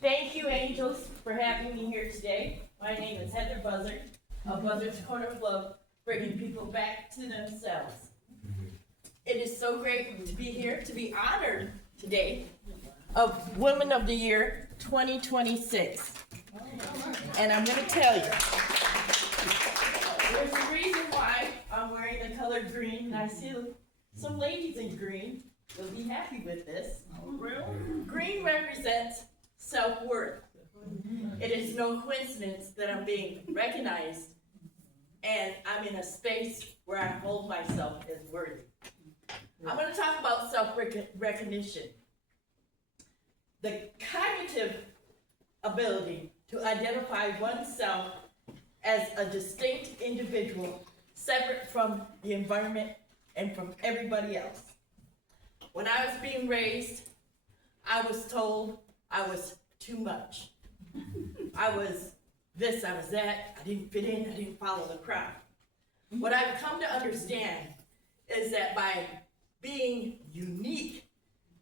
Thank you, angels, for having me here today. My name is Heather Buzzard of Buzzard's Corner of Love, bringing people back to themselves. It is so great to be here, to be honored today of Women of the Year 2026. And I'm going to tell you, there's a reason why I'm wearing the color green, and I see some ladies in green will be happy with this. Green represents self-worth. It is no coincidence that I'm being recognized and I'm in a space where I hold myself as worthy. I'm going to talk about self-recognition. The cognitive ability to identify oneself as a distinct individual separate from the environment and from everybody else. When I was being raised, I was told I was too much. I was this, I was that, I didn't fit in, I didn't follow the crowd. What I've come to understand is that by being unique,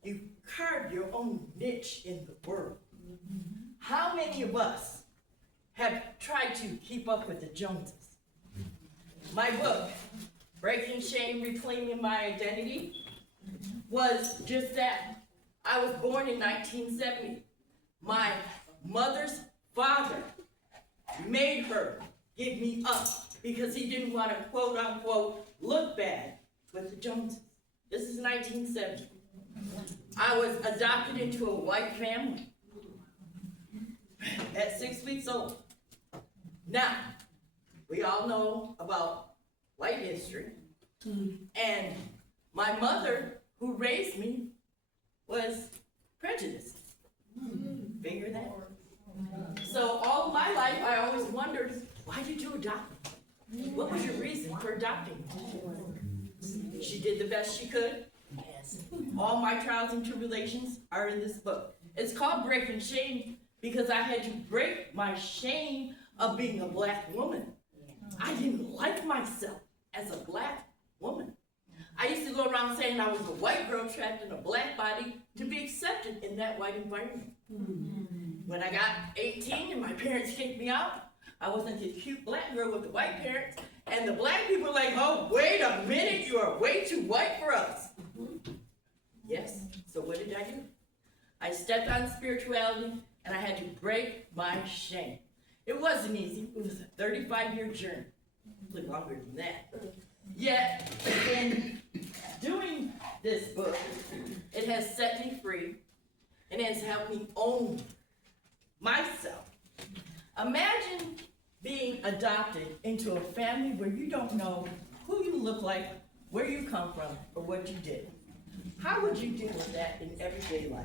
you carve your own niche in the world. How many of us have tried to keep up with the Joneses? My book, Breaking Shame, Reclaiming My Identity, was just that. I was born in 1970. My mother's father made her give me up because he didn't want to, quote unquote, look bad with the Joneses. This is 1970. I was adopted into a white family at 6 weeks old. Now, we all know about white history. And my mother, who raised me, was prejudiced. Figure that. So all my life, I always wondered, why did you adopt me? What was your reason for adopting me? She did the best she could. All my trials and tribulations are in this book. It's called Breaking Shame because I had to break my shame of being a black woman. I didn't like myself as a black woman. I used to go around saying I was a white girl trapped in a black body to be accepted in that white environment. When I got 18 and my parents kicked me out, I wasn't the cute black girl with the white parents, and the black people were like, oh, wait a minute, you are way too white for us. Yes, so what did I do? I stepped on spirituality, and I had to break my shame. It wasn't easy. It was a 35-year journey. A little longer than that. Yet, in doing this book, it has set me free and has helped me own myself. Imagine being adopted into a family where you don't know who you look like, where you come from, or what you did. How would you deal with that in everyday life?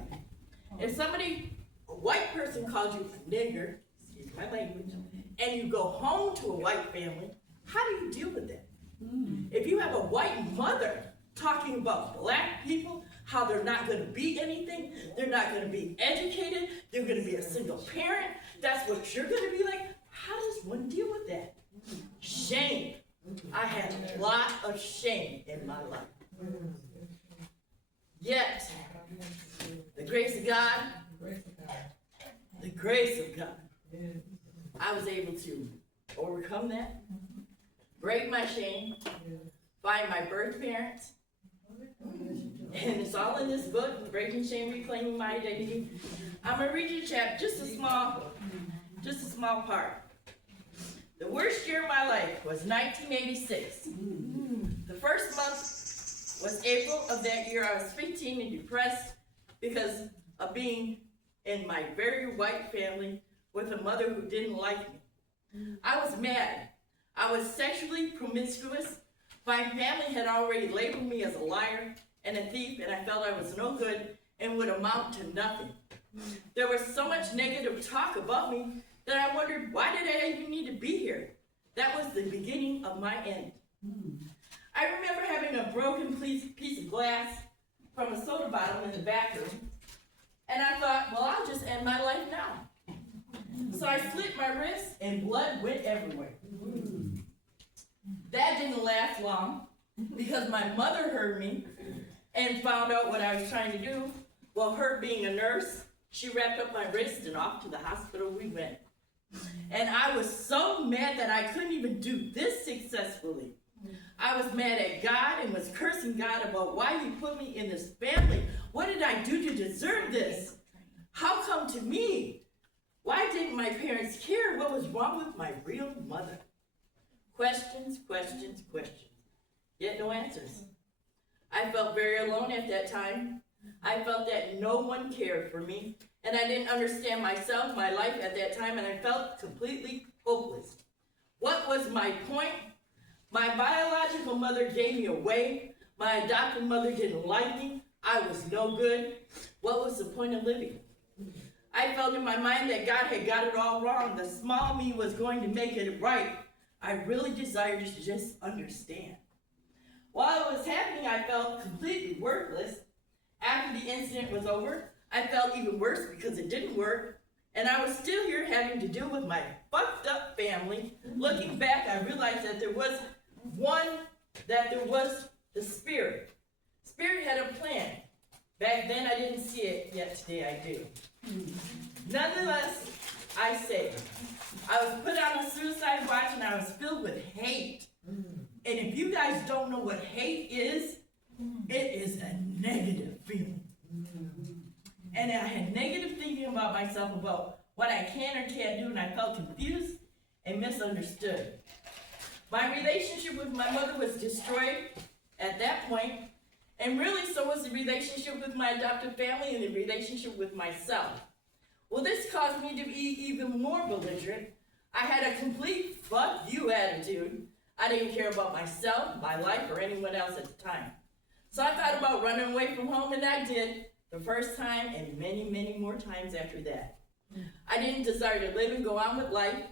If somebody, a white person called you a nigger, excuse my language, and you go home to a white family, how do you deal with that? If you have a white mother talking about black people, how they're not going to be anything, they're not going to be educated, they're going to be a single parent, that's what you're going to be like, how does one deal with that? Shame. I had a lot of shame in my life. Yet, the grace of God, I was able to overcome that, break my shame, find my birth parents, and it's all in this book, Breaking Shame, Reclaiming My Identity. I'm going to read you a chapter, just a small part. The worst year of my life was 1986. The first month was April of that year. I was 15 and depressed because of being in my very white family with a mother who didn't like me. I was mad. I was sexually promiscuous. My family had already labeled me as a liar and a thief, and I felt I was no good and would amount to nothing. There was so much negative talk about me that I wondered, why did I even need to be here? That was the beginning of my end. I remember having a broken piece of glass from a soda bottle in the bathroom, and I thought, well, I'll just end my life now. So I slit my wrist, and blood went everywhere. That didn't last long, because my mother heard me and found out what I was trying to do. Well, her being a nurse, She wrapped up my wrist and off to the hospital we went. And I was so mad that I couldn't even do this successfully. I was mad at God and was cursing God about why he put me in this family. What did I do to deserve this? How come to me? Why didn't my parents care what was wrong with my real mother? Questions, questions, questions, yet no answers. I felt very alone at that time. I felt that no one cared for me, and I didn't understand myself, my life at that time, and I felt completely hopeless. What was my point? My biological mother gave me away. My adopted mother didn't like me. I was no good. What was the point of living? I felt in my mind that God had got it all wrong. The small me was going to make it right. I really desired to just understand. While it was happening, I felt completely worthless. After the incident was over, I felt even worse because it didn't work. And I was still here having to deal with my fucked up family. Looking back, I realized that there was the Spirit. Spirit had a plan. Back then, I didn't see it, yet today I do. Nonetheless, I say, I was put on a suicide watch and I was filled with hate. And if you guys don't know what hate is, it is a negative feeling. And I had negative thinking about myself, about what I can or can't do, and I felt confused and misunderstood. My relationship with my mother was destroyed at that point, and really so was the relationship with my adopted family and the relationship with myself. Well, this caused me to be even more belligerent. I had a complete fuck you attitude. I didn't care about myself, my life, or anyone else at the time. So I thought about running away from home, and I did, the first time and many, many more times after that. I didn't desire to live and go on with life.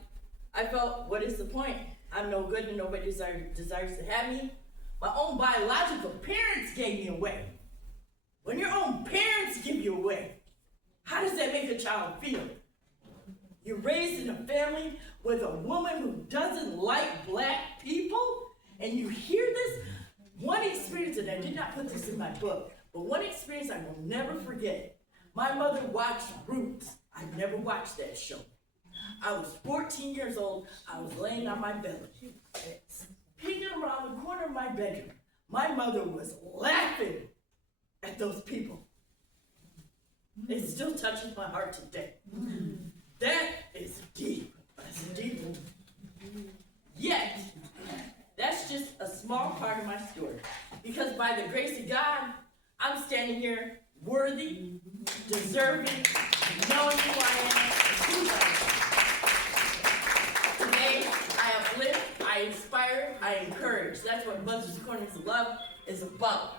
I felt, what is the point? I'm no good and nobody desires to have me. My own biological parents gave me away. When your own parents give you away, how does that make a child feel? You're raised in a family with a woman who doesn't like black people, and you hear this? One experience, and I did not put this in my book, but one experience I will never forget. My mother watched Roots. I never watched that show. I was 14 years old. I was laying on my belly, peeking around the corner of my bedroom. My mother was laughing at those people. It still touches my heart today. That is deep. That's a deep one. Yet, that's just a small part of my story. Because by the grace of God, I'm standing here worthy, deserving, knowing who I am, who I am. Today, I uplift, I inspire, I encourage. That's what Buzzard's Corners of Love is about.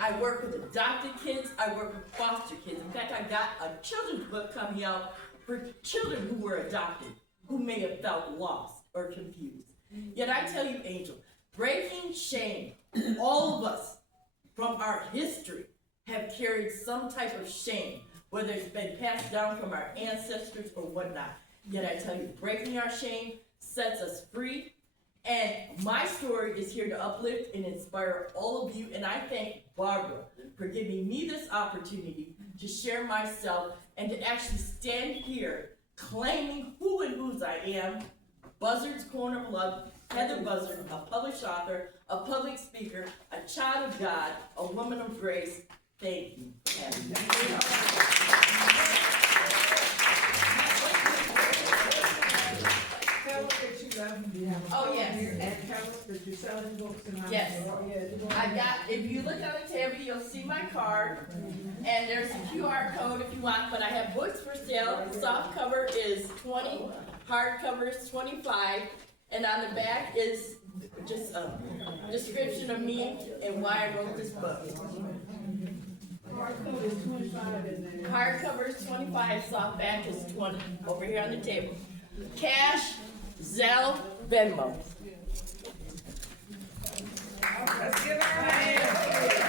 I work with adopted kids, I work with foster kids. In fact, I got a children's book coming out for children who were adopted, who may have felt lost or confused. Yet I tell you, Angel, breaking shame, all of us from our history have carried some type of shame, whether it's been passed down from our ancestors or whatnot. Yet I tell you, breaking our shame sets us free. And my story is here to uplift and inspire all of you. And I thank Barbara for giving me this opportunity to share myself and to actually stand here claiming who and whose I am. Buzzard's Corner of Love, Heather Buzzard, a published author, a public speaker, a child of God, a woman of grace. Thank you. Tell us that you love me. Oh, yes. And tell us that you're selling books and all. Yes. I got, if you look on the table, you'll see my card, and there's a QR code if you want, but I have books for sale. Soft cover is $20, hardcover is $25, and on the back is just a description of me and why I wrote this book. Hardcover is 25 and then. Hardcover is $25, soft back is $20, over here on the table. Cash, Zelle, Venmo. Let's give her a hand.